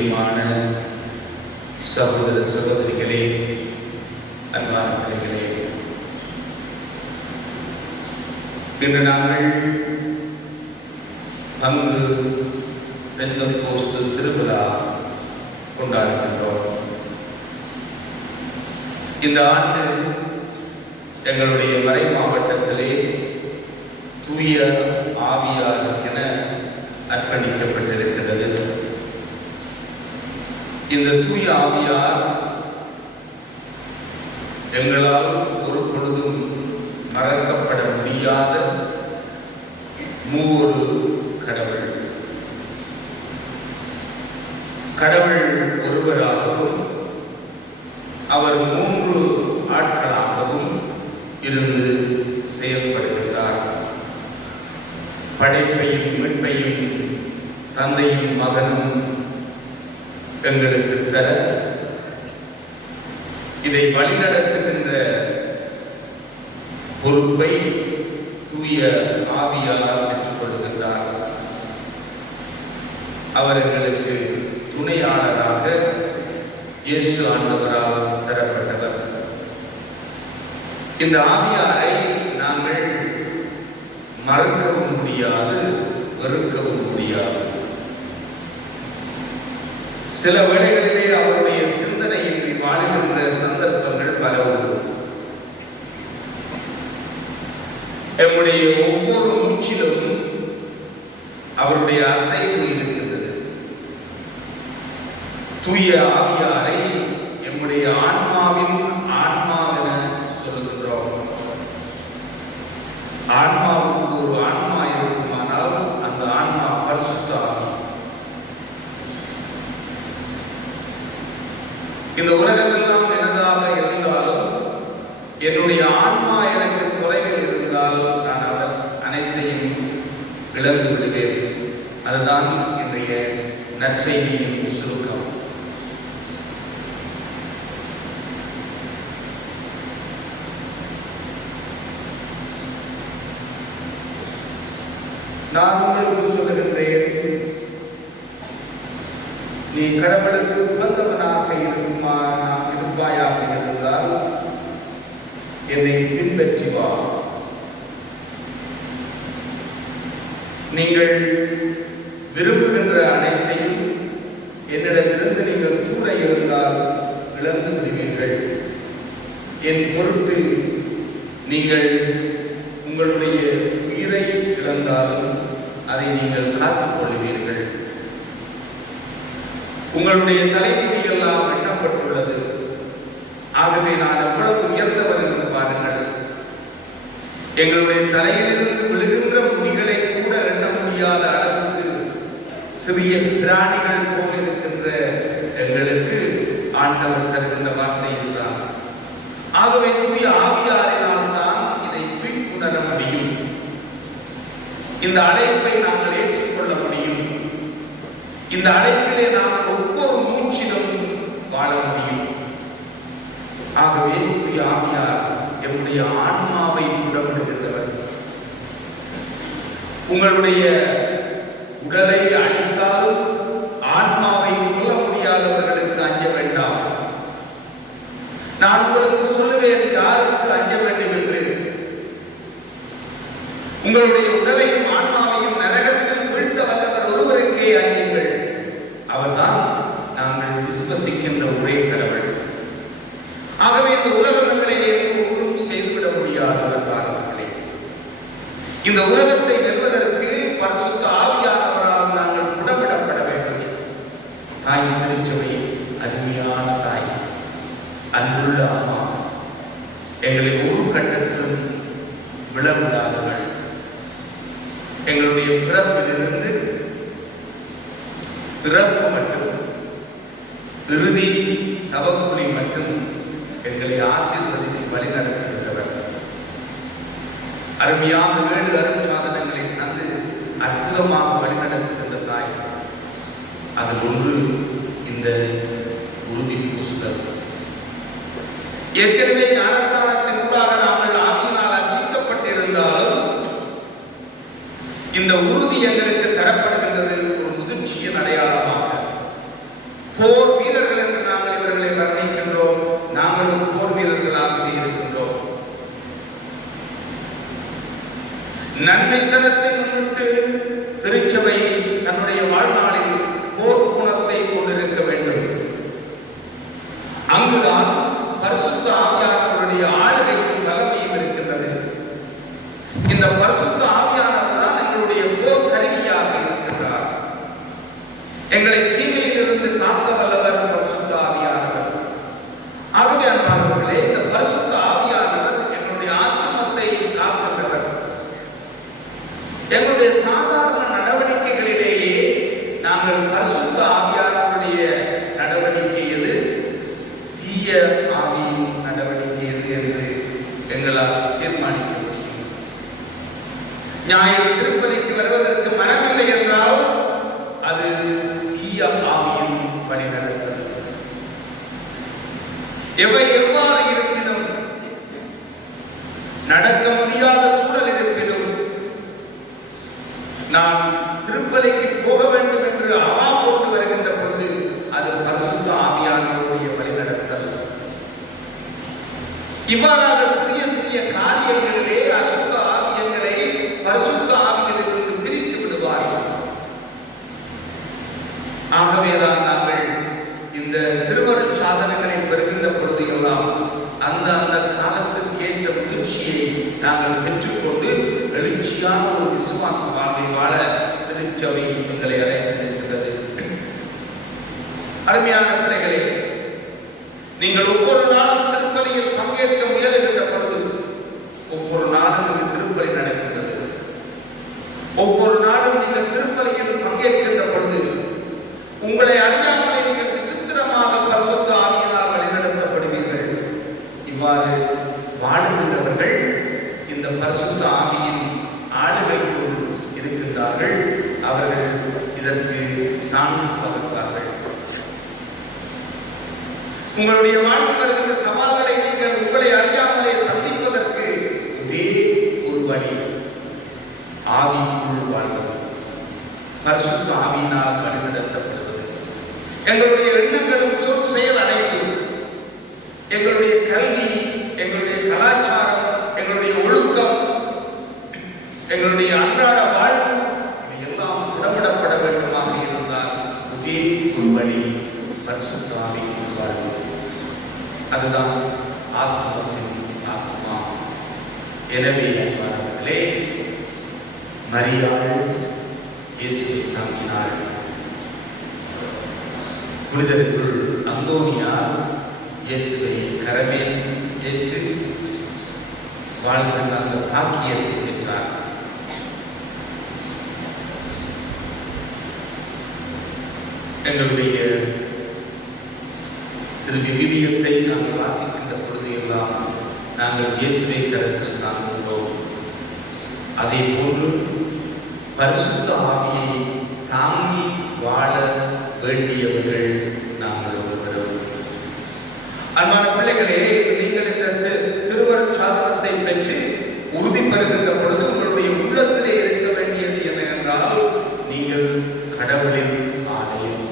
பிரியமான சகோதர சகோதரிகளே, அன்பான பிள்ளைகளே, இன்று நாங்கள் அங்கு பெந்தெகோஸ்து திருவிழா கொண்டாடுகின்றோம். இந்த ஆண்டு எங்களுடைய மறை மாவட்டத்திலே தூய ஆவியார் என அர்ப்பணிக்கப்பட்டிருக்கிறது. இந்த தூய ஆவியார் எங்களால் ஒரு பொழுதும் மறக்கப்பட முடியாத மூவொரு கடவுள். கடவுள் ஒருவராகவும் அவர் மூன்று ஆட்களாகவும் இருந்து செயல்படுகின்றார். படைப்பையும் மீட்பையும் தந்தையும் மகனும் எங்களுக்கு தர இதை வழிநடத்துகின்ற பொறுப்பை தூய ஆவியார் பெற்றுக் கொள்கின்றார். அவர் எங்களுக்கு துணையாளராக இயேசு ஆண்டவரால் தரப்பட்டவர். இந்த ஆவியாரை நாங்கள் மறக்கவும் முடியாது, வெறுக்கவும் முடியாது. சில வேளைகளிலே அவருடைய சிந்தனையின்றி வாழுகின்ற சந்தர்ப்பங்கள் பல உண்டு. நம்முடைய ஒவ்வொரு மூச்சிலும் அவருடைய அசைவு இருக்கின்றது. தூய ஆவியாரை நம்முடைய ஆன்மாவின் ஆன்மாவென சொல்லுகின்றோம். ஆன்மாவுக்கு ஒரு ஆன்மா இருக்குமானால் அந்த ஆன்மா பரிசுத்த ஆவி. இந்த உலகமெல்லாம் எனதாக இருந்தாலும் என்னுடைய ஆன்மா எனக்கு தொலைவில் இருந்தால் நான் அவர் அனைத்தையும் இழந்து விடுவேன். அதுதான் இன்றைய நற்செய்தியின் சுருக்கம். நான் உங்களுக்கு சொல்லுகின்றேன், நீ கடவுளுக்கு உகந்தவனாக இருப்பாயாக இருந்தால் என்னை பின்பற்றி வா. நீங்கள் விரும்புகின்ற அனைத்தையும் என்னிடமிருந்து நீங்கள் தூர இருந்தால் இழந்து விடுவீர்கள். என் பொருட்டு நீங்கள் உங்களுடைய உயிரை இழந்தாலும் அதை நீங்கள் காத்துக் கொள்வீர்கள். உங்களுடைய தலைமுடியெல்லாம் எண்ணப்பட்டுள்ளது. ஆகவே நான் எவ்வளவு உயர்ந்தவர் என்று பாருங்கள். எங்களுடைய தலையிலிருந்து விழுகின்ற முடிகளை கூட எண்ண முடியாத அளவுக்கு சிறிய பிராணிகள் போல் இருக்கின்ற எங்களுக்கு ஆண்டவர் தருகின்ற வார்த்தை இதுதான். ஆகவே தூய ஆவியாரினால் தான் இதை தூய்ப்புணர முடியும். இந்த அழைப்பை நாங்கள் ஏற்றுக்கொள்ள முடியும். இந்த அழைப்பிலே நாம் ஒவ்வொரு மூச்சிலும் வாழ முடியும். ஆகவே தூய ஆவியார் நம்முடைய ஆன்மாவை உடம்படுகின்றவர். உங்களுடைய உடலை அழித்தாலும் ஆன்மாவை கொல்ல முடியாதவர்களுக்கு அஞ்ச வேண்டாம். நான் உங்களுக்கு சொல்லுவேன், யாருக்கு அஞ்ச வேண்டும் என்று. உங்களுடைய உடலையும் ஆன்மாவையும் நரகத்தில் வீழ்த்த வல்லவர் ஒருவருக்கே அஞ்சுங்கள். அவர்தான் நாங்கள் விசுவசிக்கின்ற ஒரே கடவுள். ஆகவே இந்த உலகம் எங்களை ஒன்றும் செய்துவிட முடியாது. இந்த உலகத்தை வெல்வதற்கு பரிசுத்த ஆவியானவரால் நாங்கள் குணமிடப்பட வேண்டும். தாய் திருச்சபை அருமையான தாய், அன்புள்ள அம்மா, எங்களை ஒரு கட்டத்திலும் விடவிடாதவள். எங்களுடைய பிறப்பிலிருந்து பிறப்பு மட்டும், இறுதி சவக்குழி மட்டும் எங்களை ஆசீர்வதித்து வழிநடத்துகின்றவர். அருமையான 7 அருட்சாதனங்களை தந்து அற்புதமாக வழிநடத்துகின்ற தாய். அதில் ஒன்று இந்த உறுதி பூசுதல். ஏற்கனவே ஞானஸ்நானத்தின் ஊடாக நாங்கள் ஆவியினால் அர்ச்சிக்கப்பட்டிருந்தாலும் இந்த உறுதி எங்களுக்கு தரப்படுகின்றது ஒரு முதிர்ச்சியின் அடையாளமாக. நன்மைத்தனத்தை முன்னிட்டு திருச்சபை தன்னுடைய வாழ்நாளில் போர் குணத்தை கொண்டிருக்க வேண்டும். அங்குதான் பரிசுத்த ஆவியானவருடைய ஆளுகையும் தலைமையும் இருக்கின்றது. இந்த பரிசுத்த ஆவியானவர் தான் எங்களுடைய போர் கருவியாக இருக்கின்றார். எங்களை தீமையிலிருந்து காக்க வல்லவர் பரிசுத்த ஆவியானவர். ஆகவே அன்பானவர்களே, இந்த பரிசுத்த ஆவியானவர் எங்களுடைய ஆத்மத்தை காக்கின்றவர். எங்களுடைய சாதாரண நடவடிக்கைகளிலேயே நாங்கள் பரிசுத்த ஆவியானவருடைய நடவடிக்கை எது, தீய ஆவியின் நடவடிக்கை எது என்று எங்களால் தீர்மானிக்க முடியும். ஞாயிறு திருப்பலிக்கு வருவதற்கு மனமில்லை என்றால் அது தீய ஆவியின் வழிநடத்தல். எவ்வாறு இருப்பினும், நடக்க முடியாத சூழல் இருப்பினும், நான் திருப்பலிக்கு போக வேண்டும் என்று அவா கொண்டு வருகின்ற பொழுது அது பரிசுத்த ஆவியானவருடைய வழிநடத்தல். இவ்வாறாக சிறிய சிறிய காரியங்களிலே அசுத்த ஆவியங்களை பரிசுத்த ஆவியிலிருந்து பிரித்து விடுவார்கள். ஆகவேதான் நாங்கள் இந்த திருவருள் சாதனங்களை பெறுகின்ற பொழுது எல்லாம் அந்த காலத்திற்கு ஏற்ற முதிர்ச்சியை நாங்கள் பெற்றுக்கொண்டு எழுச்சியான ஒரு விசுவாச வாழ்வை வாழ திருச்சபை எங்களை அழைத்திருக்கிறது. அருமையான பிள்ளைகளே, நீங்கள் ஒவ்வொரு நாளும் திருப்பலியில் பங்கேற்க முயலுகின்ற பொழுது ஒவ்வொரு நாளும் இங்கு திருப்பலி நடக்கின்றது. ஒவ்வொரு நாளும் நீங்கள் திருப்பலியில் பங்கேற்கின்ற பொழுது உங்களை அறியாமலே நீங்கள் விசித்திரமாக பரிசுத்த ஆவியினால் வழிநடத்தப்படுவீர்கள். இவ்வாறு வாழுகின்றவர்கள் இந்த பரிசுத்த ஆவியின் ஆளுகைக்குள் இருக்கின்றார்கள். அவர்கள் இதற்கு சான்று பகர்ந்தார்கள். உங்களுடைய வாழ்வில் வருகின்ற சவால்களை நீங்கள் உங்களை அறியாமலே சந்திப்பதற்கு ஒரே ஒரு வழி, ஆவிக்குள் வாழ்வது, பரிசுத்த ஆவியினால் வழிநடத்தப்படுவது. எங்களுடைய எண்ணங்களும் சொல் செயல் அனைத்தும், எங்களுடைய கல்வி, எங்களுடைய கலாச்சாரம், எங்களுடைய ஒழுக்கம், எங்களுடைய அன்றாட வாழ்வு எல்லாம் உடம்படப்பட வேண்டுமாக இருந்தால் ஒரே ஒரு வழி, பரிசுத்த ஆவியின் வாழ்வு. அதுதான் ஆத்மத்தின் ஆத்மா. எனவே அன்பானவர்களே, மரியாள் இயேசுவை தாங்கினாள். புனிதருக்குள் அந்தோனியார் இயேசுவை கரமேல் ஏற்று வாழ்கின்ற அந்த பாக்கியத்தை பெற்றார். எங்களுடைய விவிலியத்தை நாங்கள் வாசிக்கின்ற பொழுது எல்லாம் நாங்கள் இயேசுவை கரத்தில் காண்கின்றோம். அதே போன்று பரிசுத்த ஆவியை தாங்கி வாழ வேண்டியவர்கள் நாங்கள் ஒவ்வொருவரும். அன்பான பிள்ளைகளே, நீங்கள் இந்த திருவருட் சாதனத்தை பெற்று உறுதி பெறுகின்ற பொழுது உங்களுடைய உள்ளத்திலே இருக்க வேண்டியது என்னவென்றால், நீங்கள் கடவுளின் ஆலயம்.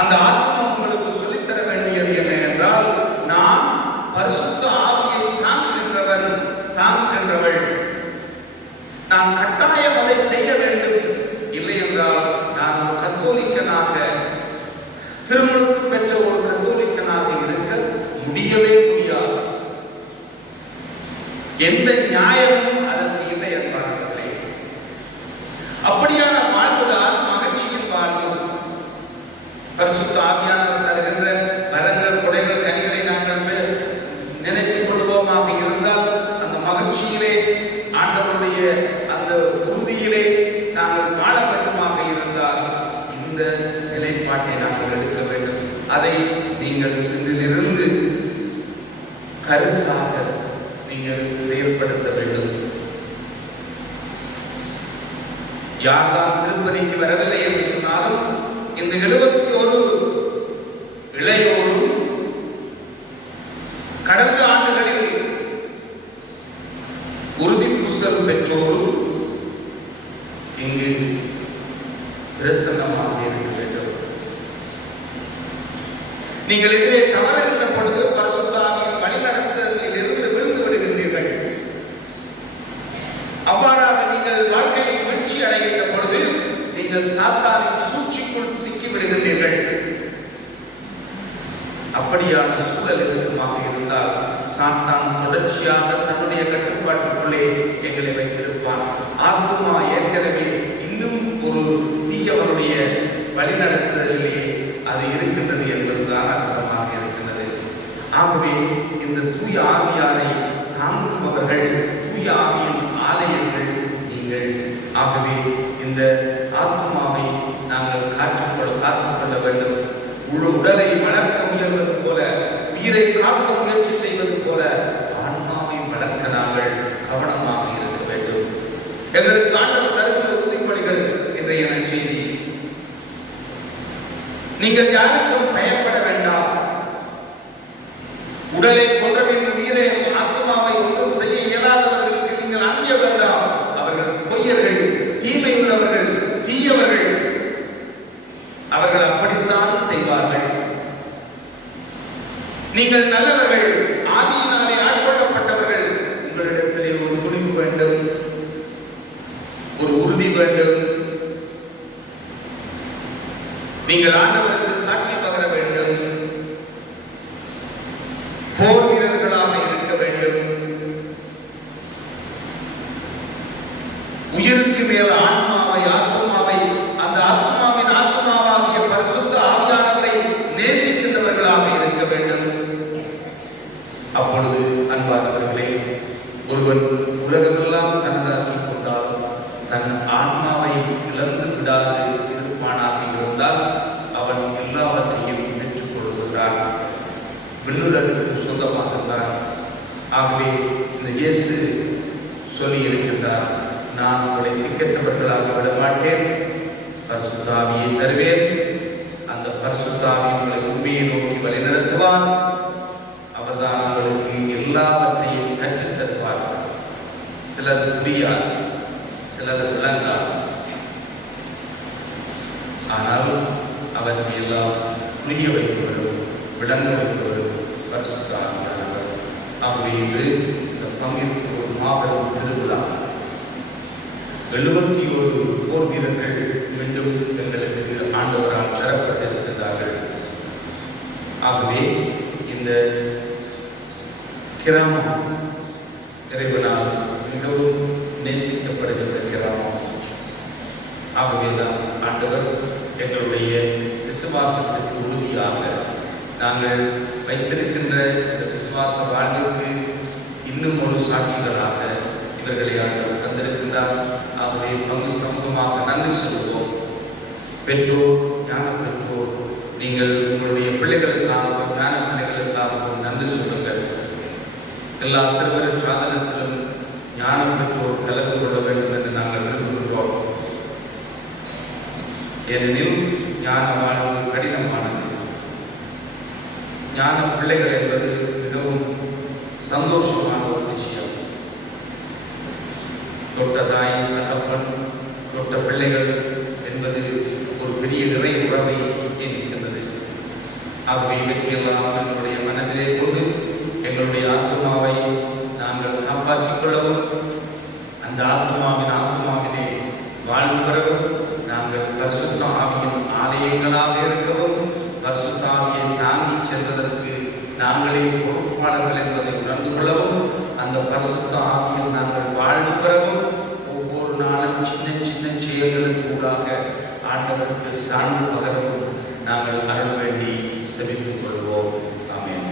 அந்த ஆத்மா உங்களுக்கு சொல்லித்தர வேண்டியது என்னவென்றால், நான் பரிசுத்த ஆவியை தாங்குகின்றவள், நான் கட்டாயம் அதை செய்ய வேண்டும். இல்லை என்றால் நான் ஒரு கத்தோலிக்கனாக, திருமுழுக்கு பெற்ற ஒரு கத்தோலிக்கனாக இருக்க முடியவே முடியாது. எந்த நியாயமும் அதற்கு இல்லை என்பார்களே. அப்படியான வாழ்வுதான் மகிழ்ச்சியின் வாழ்வு. பரிசுத்த ஆவியானவர் தருகின்ற வரங்கள், கொடைகள், கனிகளை நாங்கள் நினைத்துக் கொள்வோமாக இருந்தால் அந்த மகிழ்ச்சியிலே, ஆண்டவருடைய அந்த உறுதியிலே நாங்கள் வாழ வேண்டுமாக இருந்தால் இந்த நிலைப்பாட்டை நாங்கள் எடுக்க வேண்டும். அதை நீங்கள் இன்றிலிருந்து கருத்தாக நீங்கள் செயல்படுத்த வேண்டும். யார்தான் திருப்பதிக்கு வரவில்லை என்று சொன்னாலும் இந்த 71 இளையோரும் கடந்த ஆண்டுகளில் உறுதி பூசல் பெற்றோரும் இங்கு பிரசன்னமாக இருக்க வேண்டும். நீங்கள் இதிலே தவறுகின்ற பொழுது பரிசுத்த ஆவியின் வழிநடத்தலில் இருந்து விழுந்து விடுகின்றீர்கள். நீங்கள் சாத்தானின் சூழ்ச்சிக்குள் சிக்கி விடுகின்றீர்கள். அப்படியான சூழல் இருக்குமாக இருந்தால் சாத்தான் தொடர்ச்சியாக தன்னுடைய கட்டுப்பாட்டுக்குள்ளே எங்களை வைத்திருப்பான். ஆத்துமா ஏற்கனவே இன்னும் ஒரு தீயவனுடைய வழிநடத்துதலிலே அது இருக்கின்றது என்பதுதான் அர்த்தமாக இருக்கின்றது. ஆகவே இந்த தூய ஆவியாரை தாங்குபவர்கள், தூய ஆவியின் ஆலயங்கள் நீங்கள். ஆகவே இந்த ஆத்மாவை நாங்கள் காத்துக்கொள்ள வேண்டும். முழு உடலை வளர்க்க முயல்வது போல, உயிரை காக்க முயற்சி செய்வது போல ஆன்மாவை வளர்க்க நாங்கள் கவனமாக இருக்க வேண்டும். எங்களுக்கு ஆண்டவர் தருகின்ற உறுதிமொழிகள் இன்றைய செய்தி. நீங்கள் யாருக்கும் பயப்பட வேண்டாம். உடலை கொன்றபின் உயிரை ஆத்மாவை ஒன்றும் செய்ய இயலாதவர்களுக்கு நீங்கள் அஞ்ச வேண்டாம். அவர்கள் பொய்யர்கள், தீமை உள்ளவர்கள், தீயவர்கள். அவர்கள் அப்படித்தான் செய்வார்கள். நீங்கள் நல்லவர்கள், ஆவியினாலே ஆட்கொள்ளப்பட்டவர்கள். உங்களிடத்திலே ஒரு துணிவு வேண்டும், ஒரு உறுதி வேண்டும். நீங்கள் ஆண்டவருக்கு சாட்சி பகர வேண்டும். போர் வீரர்களாக இருக்க வேண்டும். உயிருக்கு மேல் ஆன்மாவை, ஆத்மாவை, அந்த ஆத்மாவின் ஆத்மாவாகிய பரிசுத்த ஆவியானவரை நேசிக்கின்றவர்களாக இருக்க வேண்டும். அப்பொழுது அன்பானவர்களே, ஒருவன் உலகமெல்லாம் தனதாக்கிக் கொண்டாலும் தன் ஆன்மாவை இழந்து விடாது இருப்பானாக இருந்தால் அவன் எல்லாவற்றையும் பெற்றுக் கொள்கிறான். விண்ணுலகுக்கு சொந்தமாகத்தான். ஆகவே இந்த இயேசு சொல்லி இருக்கின்றார், நான் உங்களை திக்கற்றவர்களாக விட மாட்டேன், பரிசுத்த ஆவியை தருவேன். அந்த பரிசுத்த ஆவி உங்களை உண்மையை நோக்கி வழிநடத்துவார். அவர்தான் உங்களுக்கு எல்லாவற்றையும் கற்றுத் தருவார். சிலது புரியாது, சிலது விளங்காது. ஆனால் அவற்றை எல்லாம் புரிய வைப்பவரும் விளங்க வைப்பவரும் பரிசுத்த ஆவியானவர். ஆகவே இந்த பங்கிற்கு ஒரு மாபெரும் திருவிழா. 71 போர் வீரர்கள் மீண்டும் எங்களுக்கு ஆண்டவரால் தரப்பட்டிருக்கிறார்கள். ஆகவே இந்த கிராமம் இறைவனால் மிகவும் நேசிக்கப்படுகின்ற கிராமம். ஆகவேதான் ஆண்டவர் எங்களுடைய விசுவாசத்திற்கு உறுதியாக நாங்கள் வைத்திருக்கின்ற இந்த விசுவாச வாழ்விற்கு இன்னும் ஒரு சாட்சிகளாக இவர்களை ஆண்டவர் தந்திருக்கின்றார். ஆகவே பங்கு சமூகமாக நன்றி சொல்லுவோம். பெற்றோர், ஞான பெற்றோர், நீங்கள் உங்களுடைய பிள்ளைகளுக்காகவும் ஞான பிள்ளைகளுக்காகவும் நன்றி சொல்லுங்கள். எல்லா திருவருட் சாதனத்திலும் ஞானம் பெற்றோர் கலந்து கொள்ள வேண்டும் என்று நாங்கள் விரும்புகின்றோம். ஏனெனில் ஞான வாழ்வு கடினமானது. ஞான பிள்ளைகள் என்பது மிகவும் சந்தோஷமான ஒரு விஷயம். தொட்ட தாய், தகப்பன், தொட்ட பிள்ளைகள் என்பது ஒரு பெரிய நிறை உறவை இருக்கின்றது. ஆகவே இவற்றையெல்லாம் எங்களுடைய மனதிலே கொண்டு எங்களுடைய ஆத்மாவை நாங்கள் காப்பாற்றிக் கொள்ளவும், அந்த ஆத்மாவிலே வாழ்வு பெறவும், நாங்கள் பரிசுத்த ஆவியின் ஆலயங்களாக இருக்கவும், பரிசுத்த ஆவியை தாங்கி செல்வதற்கு நாங்களே பொறுப்பாளர்கள் என்பதை உணர்ந்து கொள்ளவும், அந்த பரிசுத்த ஆவியில் நாங்கள் வாழ்வு பெறவும், ஒவ்வொரு நாளும் சின்ன சின்ன செயல்களுக்கு ஊடாக ஆண்டவருக்கு சான்று பகரவும் நாங்கள் அருள் வேண்டி செபித்துக் கொள்வோம். ஆமென்.